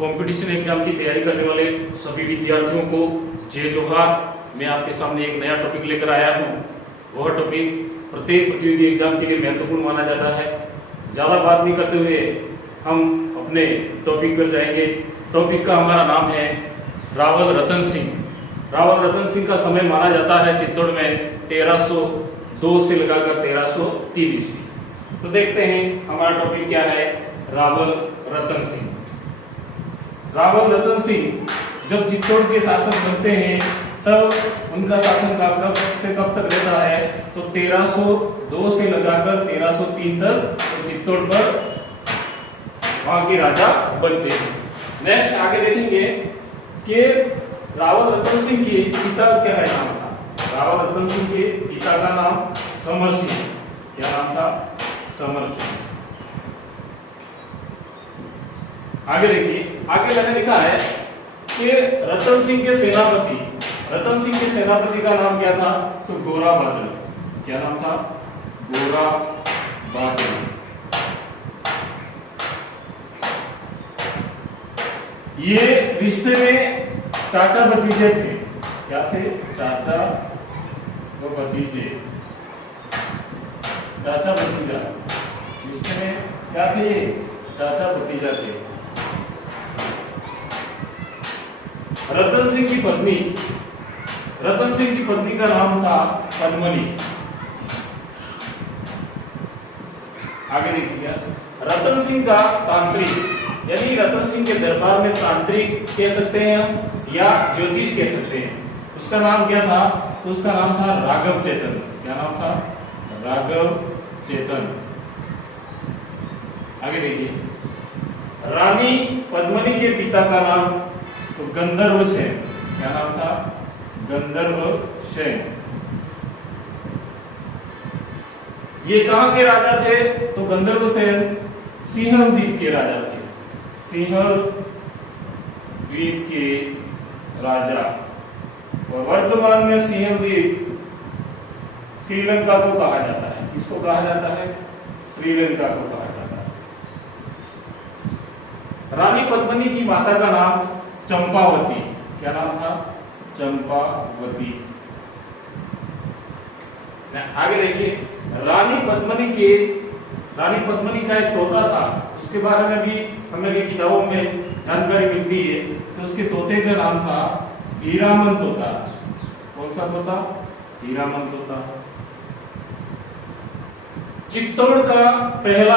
Competition exam की तैयारी करने वाले सभी विद्यार्थियों को जय जोहार। मैं आपके सामने एक नया टॉपिक लेकर आया हूँ। वह टॉपिक प्रत्येक प्रतियोगी एग्जाम के लिए महत्वपूर्ण माना जाता है। ज़्यादा बात नहीं करते हुए हम अपने टॉपिक पर जाएंगे। टॉपिक का हमारा नाम है रावल रतन सिंह। रावल रतन सिंह का समय माना जाता है चित्तौड़ में 1302 से लगाकर 1303 ईस्वी। तो देखते हैं हमारा टॉपिक क्या है। रावल रतन सिंह। रावल रतन सिंह जब चित्तौड़ के शासक बनते हैं तब उनका शासन काल कब से कब तक रहता है, तो 1302 से लगाकर 1303 तक तो चित्तौड़ पर वहां के राजा बनते हैं। नेक्स्ट आगे देखेंगे कि रावल रतन सिंह के पिता क्या नाम था। रावल रतन सिंह के पिता का नाम समर सिंह। क्या नाम था? समर सिंह। आगे देखिए, आगे मैंने लिखा है कि रतन सिंह के सेनापति का नाम क्या था, तो गोरा बादल। क्या नाम था? गोरा बादल। ये रिश्ते में चाचा भतीजे थे। क्या थे? चाचा व भतीजे। चाचा भतीजा रिश्ते में क्या थे? ये चाचा भतीजा थे। रतन सिंह की पत्नी का नाम था पद्मनी। आगे देखिए, रतन सिंह का तांत्रिक, यानी रतन सिंह के दरबार में तांत्रिक कह सकते हैं हम या ज्योतिष कह सकते हैं, उसका नाम क्या था? तो उसका नाम था राघव चेतन। क्या नाम था? राघव चेतन। आगे देखिए, रानी पद्मनी के पिता का नाम तो गंधर्व सेन। क्या नाम था? गंधर्व सेन। ये कहां के राजा थे? तो गंधर्व सेन सिंहल द्वीप के राजा थे। सिंहल द्वीप के राजा। और वर्तमान में सिंहल द्वीप श्रीलंका को कहा जाता है। किसको कहा जाता है? श्रीलंका को कहा जाता है। रानी पद्मनी की माता का नाम चंपावती। क्या नाम था? चंपावती। आगे देखिए, रानी पद्मनी का एक तोता था, उसके बारे में भी हमें किताबों में जानकारी मिलती है। तो उसके तोते का नाम था हीरामन तोता। कौन सा तोता? हीरामन तोता। चित्तौड़ का पहला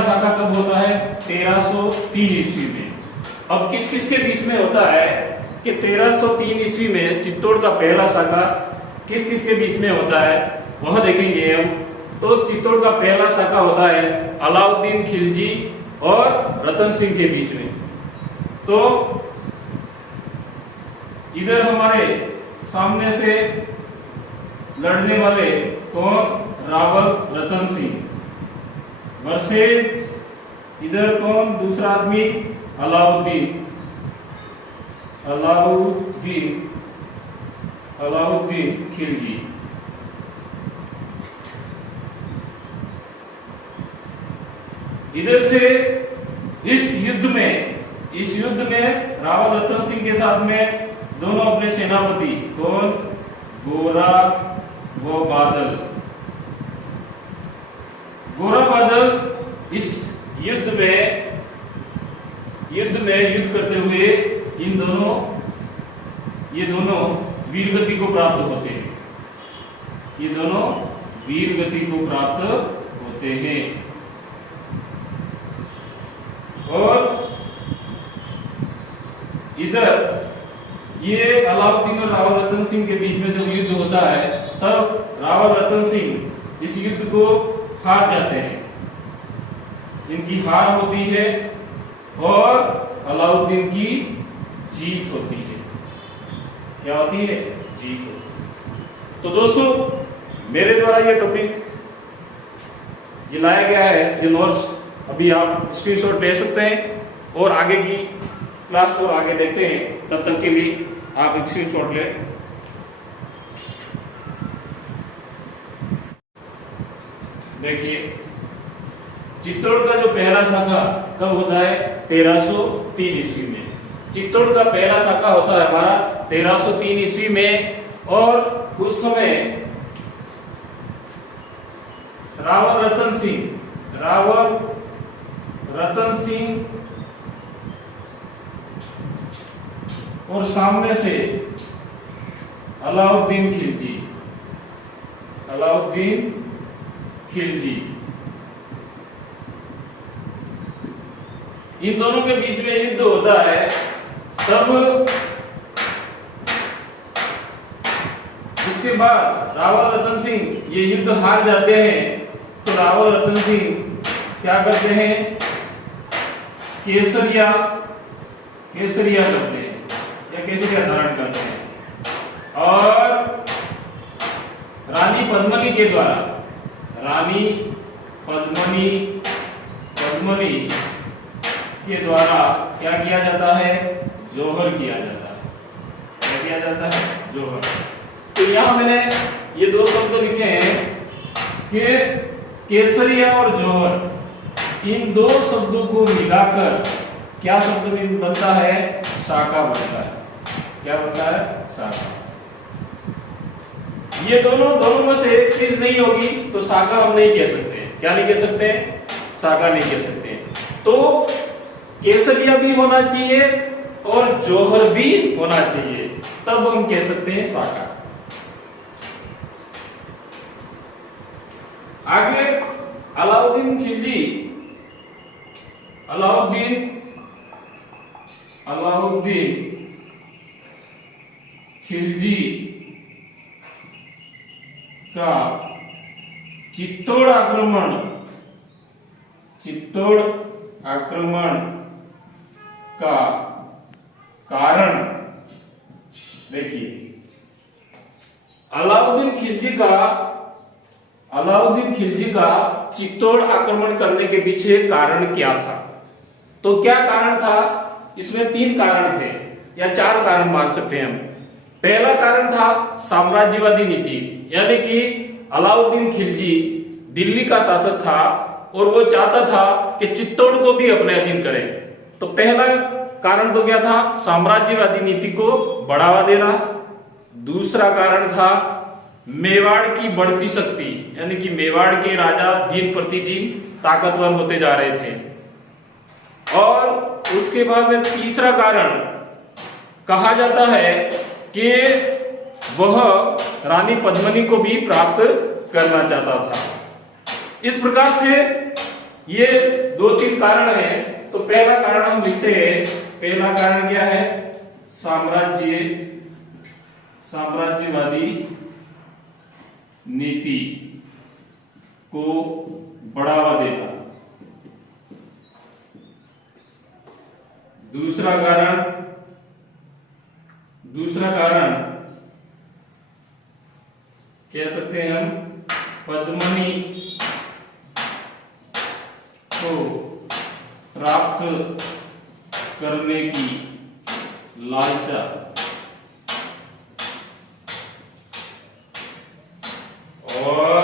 शाखा कब होता है? 1303 ईस्वी में। अब किस किस के बीच में होता है कि 1303 ईस्वी में चित्तौड़ का पहला शाखा किस किस के बीच में होता है, वह देखेंगे हम। तो चित्तौड़ का पहला शाखा होता है अलाउद्दीन खिलजी और रतन सिंह के बीच में। तो इधर हमारे सामने से लड़ने वाले कौन? रावल रतन सिंह। वर्सेज इधर कौन? दूसरा आदमी अलाउद्दीन खिलजी। इधर से इस युद्ध में रावल रतन सिंह के साथ में दोनों अपने सेनापति कौन? गोरा व बादल। गोरा बादल इस युद्ध में करते हुए ये दोनों वीरगति को प्राप्त होते हैं। ये दोनों वीरगति को प्राप्त होते हैं। और इधर ये अलाउद्दीन और रावल रतन सिंह के बीच में जब युद्ध होता है, तब रावल रतन सिंह इस युद्ध को हार जाते हैं। इनकी हार होती है और अलाउद्दीन की जीत होती है। क्या होती है? जीत होती है। तो दोस्तों, मेरे द्वारा ये टॉपिक ये लाया गया है। ये नोट्स अभी आप स्क्रीनशॉट ले सकते हैं और आगे की क्लास को आगे देखते हैं। तब तक के लिए आप स्क्रीनशॉट ले। देखिए, चित्तौड़ का जो पहला शाखा कब होता है? 1303 ईस्वी में। चित्तौड़ का पहला शाखा होता है हमारा 1303 ईस्वी में। और उस समय रावल रतन सिंह और सामने से अलाउद्दीन खिलजी, इन दोनों के बीच में युद्ध होता है। तब इसके बाद रावल रतन सिंह ये युद्ध हार जाते हैं। तो रावल रतन सिंह क्या करते हैं? केसरिया करते हैं या केसरिया धारण करते हैं। और रानी पद्मनी के द्वारा क्या किया जाता है? जोहर किया जाता है। क्या किया जाता है? जोहर। तो यहां मैंने ये दो शब्द लिखे हैं कि केसरिया और जोहर, इन दो शब्दों को मिलाकर क्या शब्द में बनता है? शाखा बनता है। क्या बनता है? शाखा। ये दोनों में से एक चीज नहीं होगी तो शाखा हम नहीं कह सकते। क्या नहीं कह सकते? शाखा नहीं कह सकते। तो केसरिया भी होना चाहिए और जोहर भी होना चाहिए, तब हम कह सकते हैं शाखा। आगे अलाउद्दीन खिलजी का चित्तौड़ आक्रमण का कारण देखिए। अलाउद्दीन खिलजी का चित्तौड़ आक्रमण करने के पीछे कारण क्या था? तो क्या कारण था? इसमें 3 कारण थे या 4 कारण मान सकते हैं हम। पहला कारण था साम्राज्यवादी नीति, यानी कि अलाउद्दीन खिलजी दिल्ली का शासक था और वो चाहता था कि चित्तौड़ को भी अपने अधीन करे। तो पहला कारण तो क्या था? साम्राज्यवादी नीति को बढ़ावा देना। दूसरा कारण था मेवाड़ की बढ़ती शक्ति, यानी कि मेवाड़ के राजा दिन प्रतिदिन ताकतवर होते जा रहे थे। और उसके बाद में तीसरा कारण कहा जाता है कि वह रानी पद्मिनी को भी प्राप्त करना चाहता था। इस प्रकार से ये 2-3 कारण हैं। तो पहला कारण हम लिखते हैं। पहला कारण क्या है? साम्राज्यवादी नीति को बढ़ावा देना। दूसरा कारण कह सकते हैं हम पद्मिनी को प्राप्त करने की लालसा। और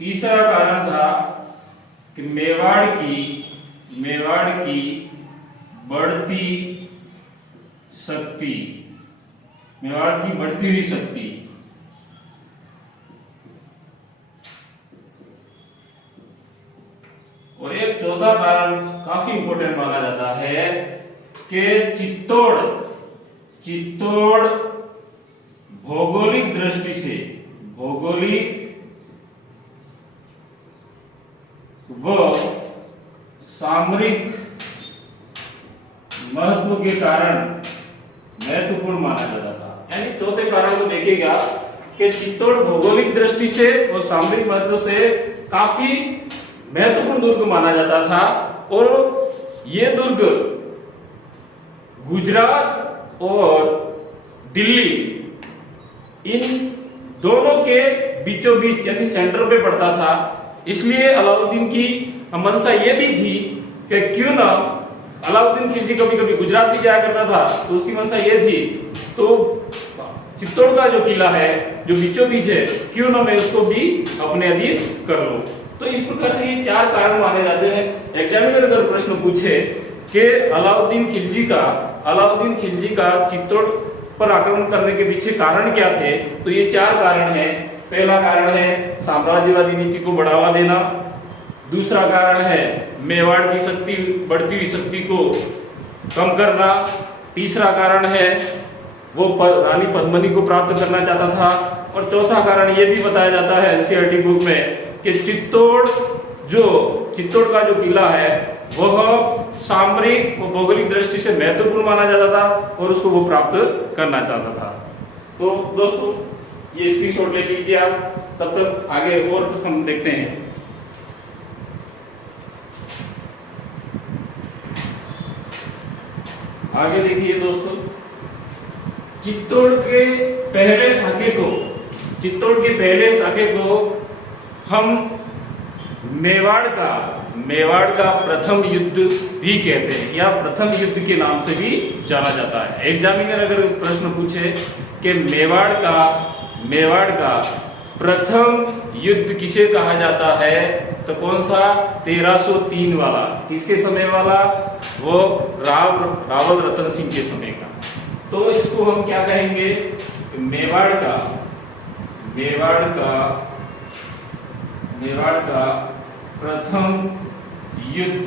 तीसरा कारण था कि मेवाड़ की बढ़ती शक्ति, मेवाड़ की बढ़ती हुई शक्ति। और एक चौथा कारण काफी इंपॉर्टेंट माना जाता है कि चित्तौड़ भौगोलिक दृष्टि से, भौगोलिक व सामरिक महत्व के कारण महत्वपूर्ण माना जाता था। यानी चौथे कारण को देखिएगा कि चित्तौड़ भौगोलिक दृष्टि से और सामरिक महत्व से काफी महत्वपूर्ण दुर्ग माना जाता था। और ये दुर्ग गुजरात और दिल्ली, इन दोनों के बीचों बीच यानी सेंटर पे पड़ता था। इसलिए अलाउद्दीन की मंशा ये भी थी कि क्यों ना, अलाउद्दीन खिलजी कभी कभी गुजरात भी जाया करता था, तो उसकी मंशा ये थी तो चित्तौड़ का जो किला है जो बीचों बीच है, क्यों ना मैं उसको भी अपने अधीन कर लूं। तो इस प्रकार से ये 4 कारण माने जाते हैं। एग्जामिनर अगर प्रश्न पूछे कि अलाउद्दीन खिलजी का चित्तौड़ पर आक्रमण करने के पीछे कारण क्या थे, तो ये 4 कारण हैं। पहला कारण है साम्राज्यवादी नीति को बढ़ावा देना, दूसरा कारण है मेवाड़ की बढ़ती हुई शक्ति को कम करना, तीसरा कारण है वो रानी पद्मिनी को प्राप्त करना चाहता था, और चौथा कारण ये भी बताया जाता है एनसीईआरटी बुक में कि चित्तौड़ का जो किला है वह सामरिक व भौगोलिक दृष्टि से महत्वपूर्ण माना जाता था और उसको वो प्राप्त करना चाहता था। तो दोस्तों ये स्क्रीनशॉट ले लीजिए आप, तब तक आगे और हम देखते हैं। आगे देखिए दोस्तों, चित्तौड़ के पहले साके को हम मेवाड़ का प्रथम युद्ध भी कहते हैं या प्रथम युद्ध के नाम से भी जाना जाता है। एग्जामिनर अगर प्रश्न पूछे कि मेवाड़ का प्रथम युद्ध किसे कहा जाता है, तो कौन सा? 1303 वाला। किसके समय वाला? वो रावल रतन सिंह के समय का। तो इसको हम क्या कहेंगे? मेवाड़ का प्रथम युद्ध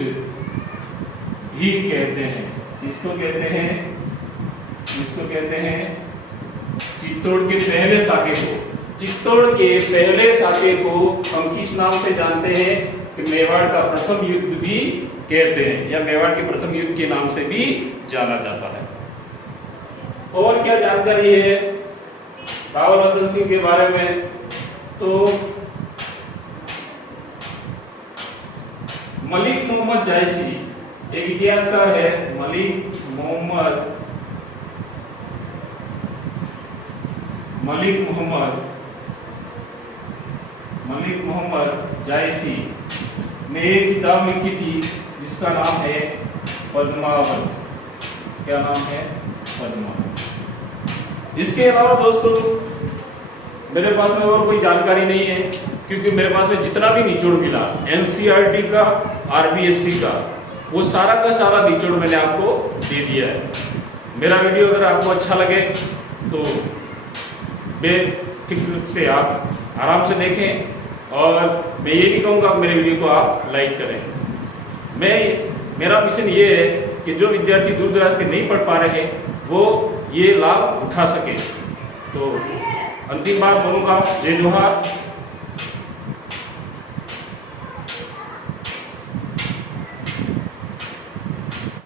भी कहते हैं। इसको कहते हैं चित्तौड़ के पहले साके को हम किस नाम से जानते हैं कि मेवाड़ का प्रथम युद्ध भी कहते हैं या मेवाड़ के प्रथम युद्ध के नाम से भी जाना जाता है। और क्या जानकारी है रावल रतन सिंह के बारे में? तो मलिक मोहम्मद जायसी एक इतिहासकार है। मलिक मोहम्मद जायसी ने एक किताब लिखी थी जिसका नाम है पद्मावत। क्या नाम है? पद्मावत। इसके अलावा दोस्तों मेरे पास में और कोई जानकारी नहीं है, क्योंकि मेरे पास में जितना भी निचोड़ मिला एनसीईआरटी का, आरबीएससी का, वो सारा का सारा निचोड़ मैंने आपको दे दिया है। मेरा वीडियो अगर आपको अच्छा लगे तो बेफिक्र से आप आराम से देखें, और मैं ये नहीं कहूँगा मेरे वीडियो को आप लाइक करें। मेरा मिशन ये है कि जो विद्यार्थी दूर दराज के नहीं पढ़ पा रहे वो ये लाभ उठा सके। तो अंतिम बार बोलूँगा, जय जोहार।